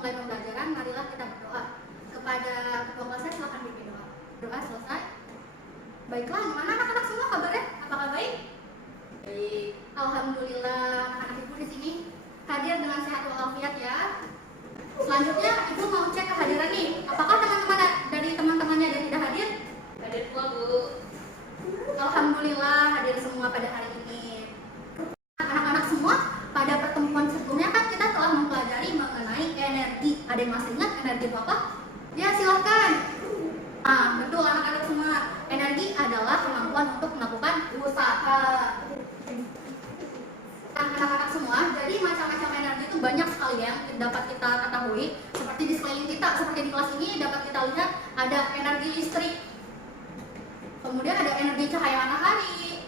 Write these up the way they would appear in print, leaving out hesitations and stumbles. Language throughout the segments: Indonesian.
memulai pembelajaran, marilah kita berdoa. Kepada ketua kelasnya silakan bimbing doa. Doa selesai. Baiklah, gimana anak-anak semua kabarnya? Apakah baik? Baik. Alhamdulillah, anak-anak ibu di sini hadir dengan sehat walafiat ya. Selanjutnya ibu mau cek kehadiran nih. Apakah teman-teman dari teman-temannya yang tidak hadir? Hadir semua, Bu. Alhamdulillah hadir semua pada hari ini. Anak-anak semua, pada pertemuan sebelumnya kan kita telah mempelajari mengenai energi. Ada yang masih ingat energi itu apa? Ya silahkan. Betul anak-anak semua. Energi adalah kemampuan untuk melakukan usaha. Anak-anak semua, jadi macam-macam energi itu banyak sekali yang dapat kita ketahui. Seperti di sekeliling kita, seperti di kelas ini dapat kita lihat ada energi listrik. Kemudian ada energi cahaya matahari.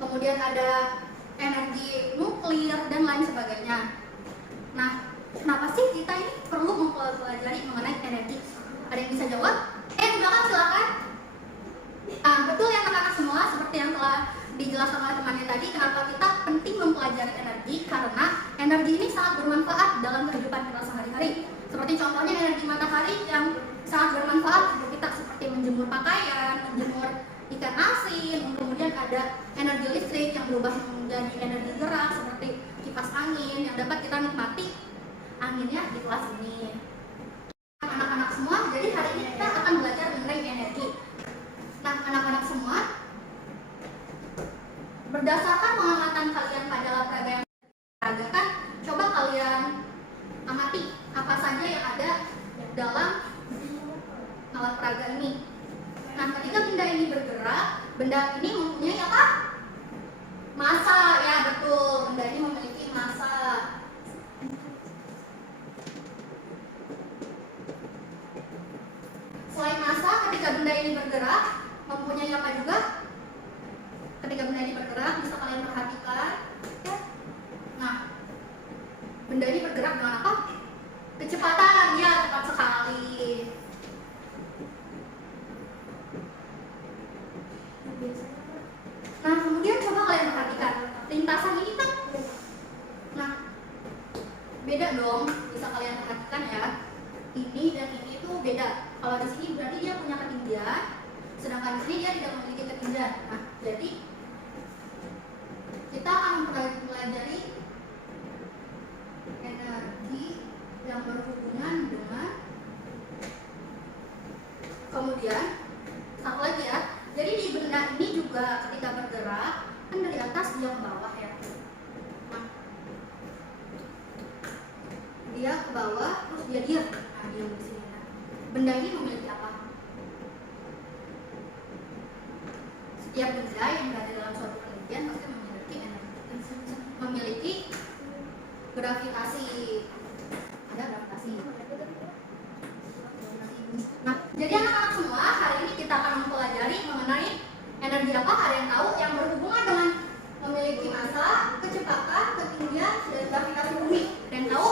Kemudian ada energi nuklir dan lain sebagainya. Nah, kenapa sih kita ini perlu mempelajari mengenai energi? Ada yang bisa jawab? Di belakang silakan. Betul ya anak-anak semua, seperti yang telah dijelaskan oleh temannya tadi, kenapa kita penting mempelajari energi, karena energi ini sangat bermanfaat dalam kehidupan kita sehari-hari. Seperti contohnya energi matahari yang sangat bermanfaat untuk kita, seperti menjemur pakaian, menjemur ikan asin. Kemudian ada energi listrik yang berubah menjadi energi gerak seperti kipas angin yang dapat kita nikmati anginnya di kelas ini. Anak-anak semua, jadi hari ini kita akan belajar mengenai energi. Nah, anak-anak semua, berdasarkan pengamatan kalian pada alat peraga yang diperagakan, coba kalian amati apa saja yang ada dalam alat peraga ini. Nah, ketika benda ini bergerak, benda ini mempunyai apa? Massa, ya betul. Benda ini memiliki massa. Selain massa, ketika benda ini bergerak, mempunyai apa juga? Ketika benda ini bergerak, bisa kalian perhatikan. Ya. Nah, benda ini bergerak dengan apa? Kecepatan, ya cepat sekali. Nah, kemudian coba kalian perhatikan lintasan ini kan, nah beda dong, bisa kalian perhatikan ya. Ini dan ini itu beda. Kalau di sini berarti dia punya ketinggian, sedangkan di sini dia tidak memiliki ketinggian. Nah, jadi kita akan mempelajari energi yang berhubungan dengan, kemudian satu lagi ya. Jadi di benda ini juga ketika bergerak kan dari atas dia ke bawah ya. Nah, dia ke bawah terus dia diam. Nah, diam di sini. Nah, benda ini memiliki apa? Setiap benda yang berada dalam suatu penelitian pasti memiliki gravitasi. Ada gravitasi. Nah, jadi anak-anak semua, hari ini kita akan mempelajari mengenai energi apa? Ada yang tahu? Yang berhubungan dengan memiliki massa, kecepatan, ketinggian, dan gravitasi bumi. Ada yang tahu?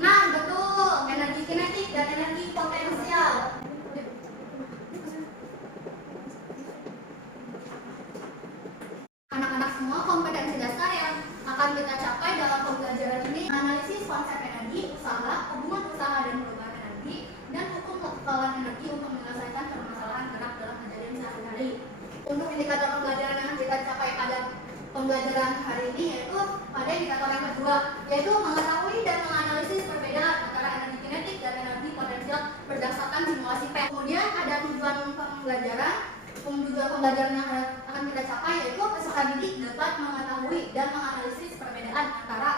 Nah, betul. Energi kinetik dan energi potensial. Anak-anak semua, kompetensi dasar yang akan kita capai dalam pembelajaran ini: analisis konsep energi, usaha, hubungan usaha dan perubahan energi, dan hukum kekebalan energi untuk menyelesaikan permasalahan gerak dalam kejadian sehari-hari. Untuk indikator pembelajaran yang kita capai pada pembelajaran hari ini yaitu pada indikator yang kedua, yaitu mengetahui dan menganalisis perbedaan antara energi kinetik dan energi potensial berdasarkan simulasi PET. Kemudian ada tujuan pembelajaran. Tujuan pembelajaran yang akan kita capai yaitu peserta didik dapat mengetahui dan menganalisis perbedaan antara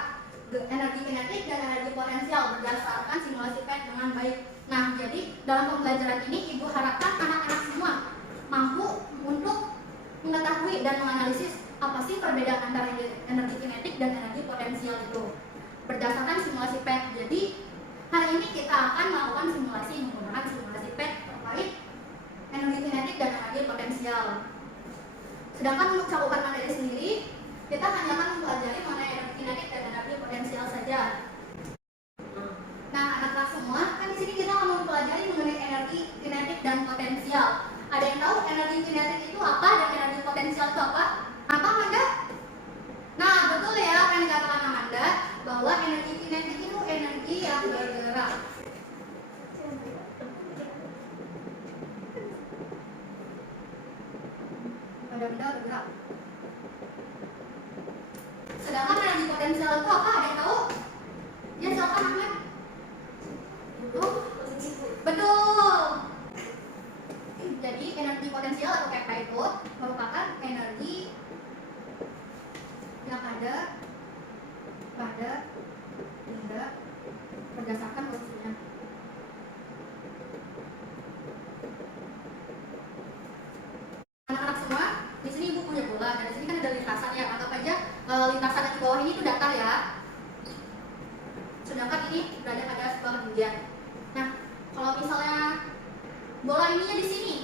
energi kinetik dan energi potensial berdasarkan simulasi PET dengan baik. Nah, jadi dalam pembelajaran ini ibu harapkan anak-anak semua mampu untuk mengetahui dan menganalisis apa sih perbedaan antara energi kinetik dan energi potensial itu berdasarkan simulasi PET. Jadi hari ini kita akan melakukan simulasi menggunakan simulasi PET terkait energi kinetik dan energi potensial. Sedangkan untuk cakupan materi sendiri, kita hanya akan mempelajari mengenai energi kinetik dan energi potensial saja. Nah, anak-anak semua, kan di sini kita akan mempelajari mengenai energi kinetik dan potensial. Ada yang tahu energi kinetik itu apa dan energi potensial itu apa? Apa, Amanda? Nah, betul ya apa yang dikatakan Amanda. sedangkan ini berada pada sebuah ketinggian. Nah, kalau misalnya bola ininya di sini,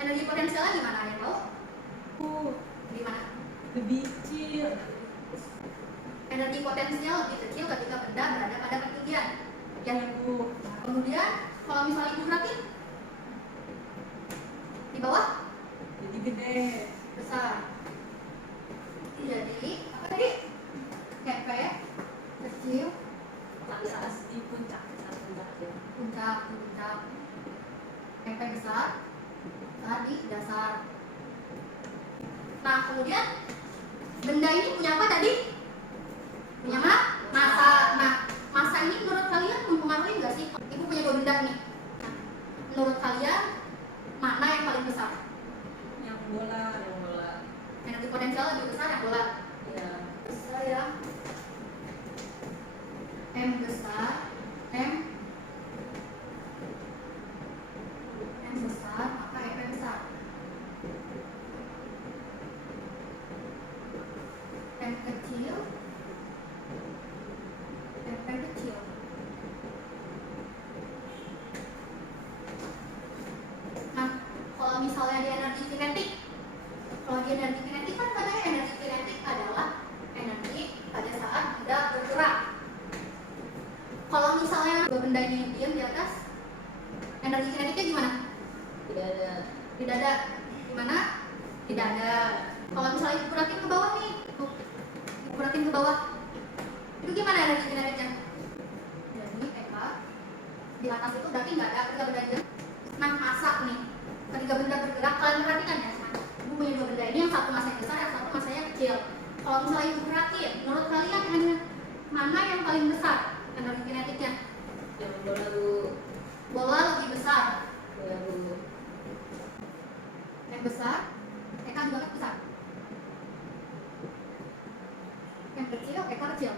energi potensialnya gimana? Ada yang tahu? Gimana? Lebih kecil. Energi potensial lebih kecil ketika benda berada pada ketinggian. Ya, Bu. kemudian kalau misalnya ibu gerakin di bawah, Jadi gede. besar. Jadi apa tadi? EP kecil, Tapi saat di puncak, saat puncak ya. puncak. EP besar, besar di dasar. Nah, kemudian benda ini punya apa tadi? Punya massa. Nah, massa ini menurut kalian mempengaruhi nggak sih? Ibu punya dua benda nih. Nah, menurut kalian mana yang paling besar? Yang bola. Energi potensial lebih besar yang bola. Ya. Besar ya. M besar, M besar, maka EP besar. M kecil, EP kecil. Nah, kalau misalnya di energi kinetik, kan katanya energi kinetik adalah energi pada saat benda bergerak. Kalau misalnya dua benda ini diam di atas, energi kinetiknya gimana? Tidak ada. Gimana? Tidak ada. Kalau misalnya diberakin ke bawah nih, diberakin ke bawah, itu gimana energi kinetiknya? Jadi EK di atas itu berarti nggak ada ketika benda diam. Nah, massa nih, ketika benda bergerak, kalian perhatikan ya. Ibu punya dua benda ini, yang satu massanya besar, yang satu massanya kecil. Kalau misalnya ibu perhatiin, menurut kalian mana yang paling besar energi kinetiknya? Yang bola Bu. Bola lebih besar. Bola Bu. Yang besar, EK juga kan besar. Yang kecil, EK kecil.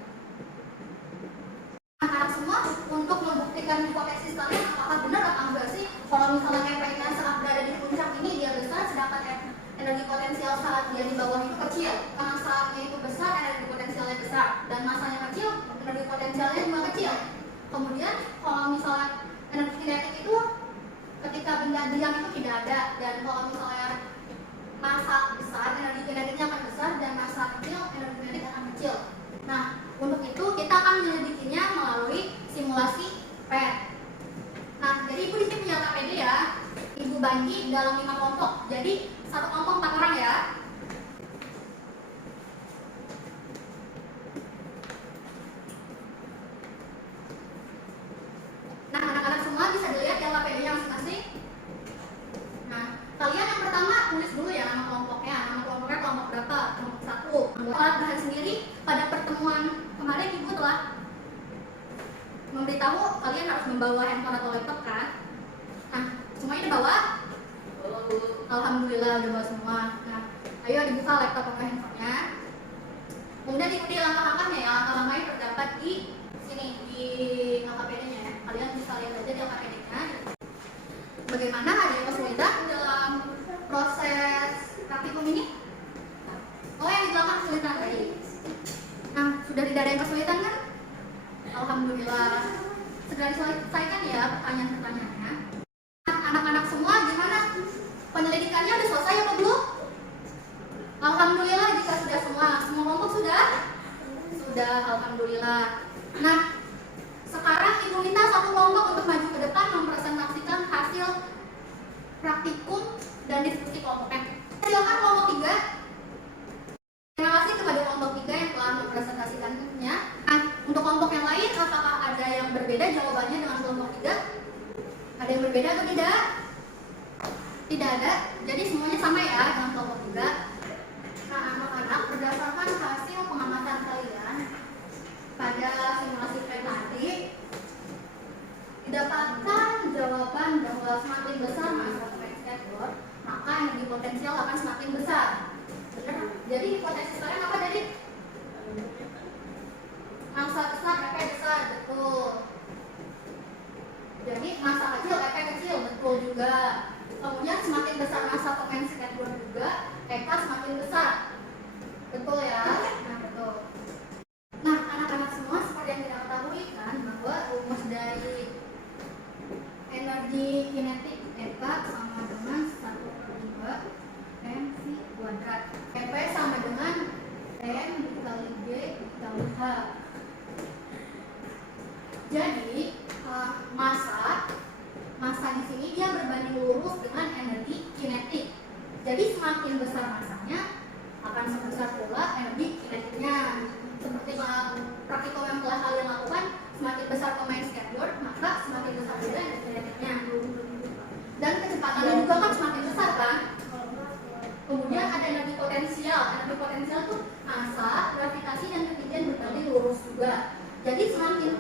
Anak-anak semua, untuk membuktikan hipotesis kalian apakah benar apa enggak sih? Kalau misalnya EP-nya saat berada di puncak ini dia besar, sedangkan energi potensial saat dia di bawah itu kecil. Massanya itu besar, energi potensialnya besar, dan massanya kecil, energi potensialnya juga kecil. Kemudian kalau misalnya energi kinetik itu ketika benda diam itu tidak ada, dan kalau misalnya massa besar, energi kinetiknya akan besar, dan massa kecil, energi kinetik akan kecil. Nah, untuk itu kita akan menyelidikinya melalui simulasi PET. Nah, jadi ibu di sini punya KPD ya. Ibu bagi dalam 5 kelompok. Jadi satu kelompok 4 orang ya. Nah, anak-anak semua bisa dilihat ya KPD-nya masing-masing. Nah, kalian yang pertama tulis dulu ya nama kelompoknya. Nama kelompoknya kelompok berapa? Kelompok 1. Alat bahan sendiri pada pertemuan kemarin ibu telah memberitahu kalian harus membawa handphone atau laptop kan? Nah, semuanya dibawa? Alhamdulillah udah bawa semua. Nah, ayo dibuka laptop atau handphonenya. Kemudian ikuti langkah-langkahnya ya. Langkah-langkahnya terdapat di sini di KPD-nya ya. Kalian bisa lihat aja di KPD-nya. Bagaimana ada yang kesulitan dalam proses praktikum ini? Oh, yang di belakang kesulitan tadi. Nah, sudah tidak ada yang kesulitan kan? Alhamdulillah. Segera diselesaikan ya pertanyaan-pertanyaannya. Anak-anak semua gimana? Penyelidikannya udah selesai apa belum? Alhamdulillah jika sudah semua kelompok sudah? Sudah, alhamdulillah. Nah, sekarang ibu minta satu kelompok untuk maju ke depan mempresentasikan hasil praktikum dan diskusi kelompoknya. Silakan kelompok 3. Terima kasih kepada kelompok 3 yang telah mempresentasikannya. Nah, untuk kelompok yang lain, apakah ada yang berbeda jawabannya dengan kelompok 3? Ada yang berbeda atau tidak? Tidak ada. Jadi semuanya sama ya dengan kelompok 3. Nah, anak-anak berdasarkan hasil pengamatan kalian pada simulasi PET tadi, didapatkan jawaban bahwa semakin besar massa skateboard, maka energi potensial akan semakin besar. Benar? Jadi hipotesis kalian apa tadi? Massa besar, EP besar, betul. Jadi massa kecil, EP kecil, betul juga. Kemudian semakin besar massa pemain skateboard juga, EK semakin besar. Betul ya? Nah, betul. Nah, anak-anak semua seperti yang kita ketahui, membuktikan bahwa rumus dari energi kinetik EK sama dengan 1/2 mv kuadrat. EP sama dengan M dikali G dikali H. Jadi massa di sini dia berbanding lurus dengan energi kinetik. Jadi semakin besar massanya akan sebesar pula energi kinetiknya. Seperti praktikum yang telah kalian lakukan, semakin besar pemain skateboard maka semakin besar juga energi kinetiknya. Dan kecepatannya juga kan semakin besar kan. Kemudian ada energi potensial. Energi potensial tuh massa, gravitasi dan ketinggian berbanding lurus juga. Jadi semakin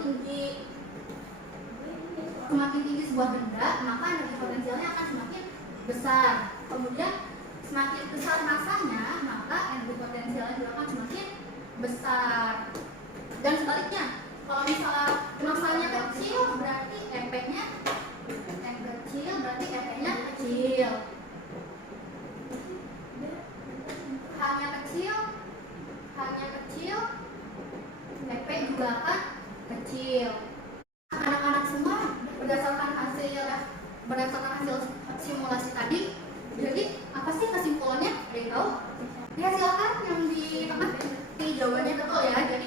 tinggi sebuah benda, maka energi potensialnya akan semakin besar. Kemudian semakin besar massanya, maka energi potensialnya juga akan semakin besar. Dan sebaliknya, kalau misalnya massanya kecil, berarti efeknya kecil, berarti efeknya kecil. Hanya kecil, efek juga akan kecil. Anak-anak semua berdasarkan hasil simulasi tadi, jadi apa sih kesimpulannya? Ada yang tahu? Ya silakan yang di jawabannya betul ya. Jadi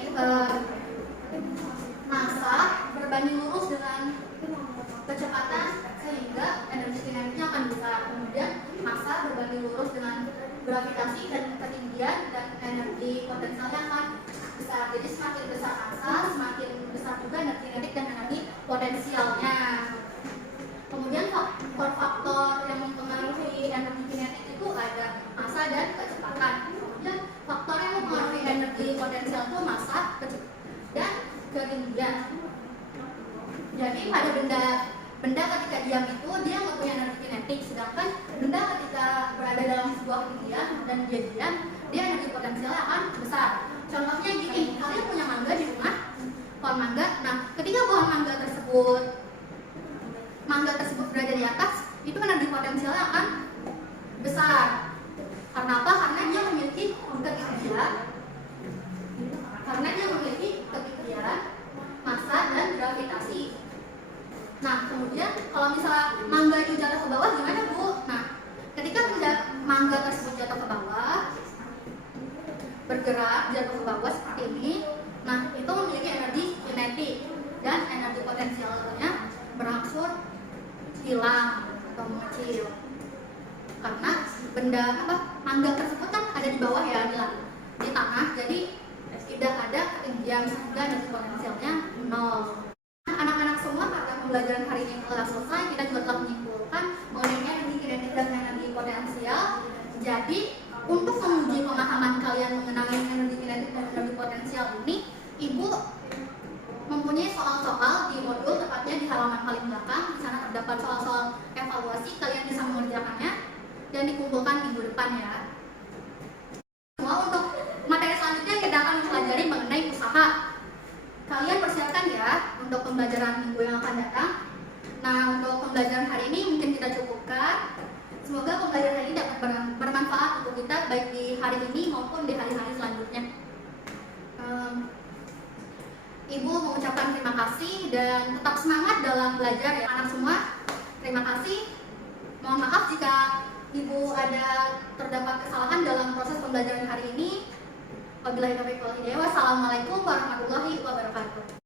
massa berbanding lurus dengan kecepatan sehingga energi kinetiknya akan besar. Kemudian massa berbanding lurus dengan gravitasi dan ketinggian dan energi potensialnya akan besar. Jadi semakin besar massa, semakin besar juga energi kinetik dan energi potensialnya. Kemudian faktor yang mempengaruhi energi kinetik itu ada massa dan kecepatan. Kemudian faktor yang mempengaruhi energi potensial itu massa, dan ketinggian. Jadi pada benda ketika diam itu dia nggak punya energi kinetik, sedangkan benda ketika berada dalam sebuah ketinggian dan dia diam, dia energi potensialnya akan besar. Contohnya gini, kalian punya mangga di rumah, pohon mangga. Nah, ketika pohon mangga tersebut berada di atas, itu energi potensialnya akan besar. Karena apa? Karena dia memiliki ketinggian, massa dan gravitasi. Nah, kemudian kalau misalnya mangga itu jatuh ke bawah gimana, Bu? Nah, ketika mangga tersebut jatuh ke bawah, bergerak jatuh ke bawah seperti ini, nah itu memiliki energi kinetik dan energi potensialnya berangsur hilang atau mengecil. Karena mangga tersebut kan ada di bawah ya, di tanah, jadi tidak ada ketinggian sehingga energi potensialnya 0. Anak-anak semua, karena pembelajaran hari ini telah selesai, kita juga telah menyimpulkan mengenai energi kinetik dan energi potensial. Jadi untuk menguji pemahaman kalian mengenai energi kinetik dan energi potensial ini, Ibu mempunyai soal-soal di modul, tepatnya di halaman paling belakang. Di sana terdapat soal-soal evaluasi, kalian bisa mengerjakannya dan dikumpulkan minggu depan ya. Semua untuk materi selanjutnya kita akan mempelajari mengenai usaha. Kalian persiapkan ya untuk pembelajaran minggu yang akan datang. Nah, untuk pembelajaran hari ini mungkin kita cukupkan. Semoga pembelajaran hari ini dapat bermanfaat untuk kita baik di hari ini maupun di hari-hari selanjutnya. Ibu mengucapkan terima kasih dan tetap semangat dalam belajar ya anak semua. Terima kasih. Mohon maaf jika Ibu ada terdapat kesalahan dalam proses pembelajaran hari ini. Wabillahi taufiq wal hidayah. Wassalamualaikum warahmatullahi wabarakatuh.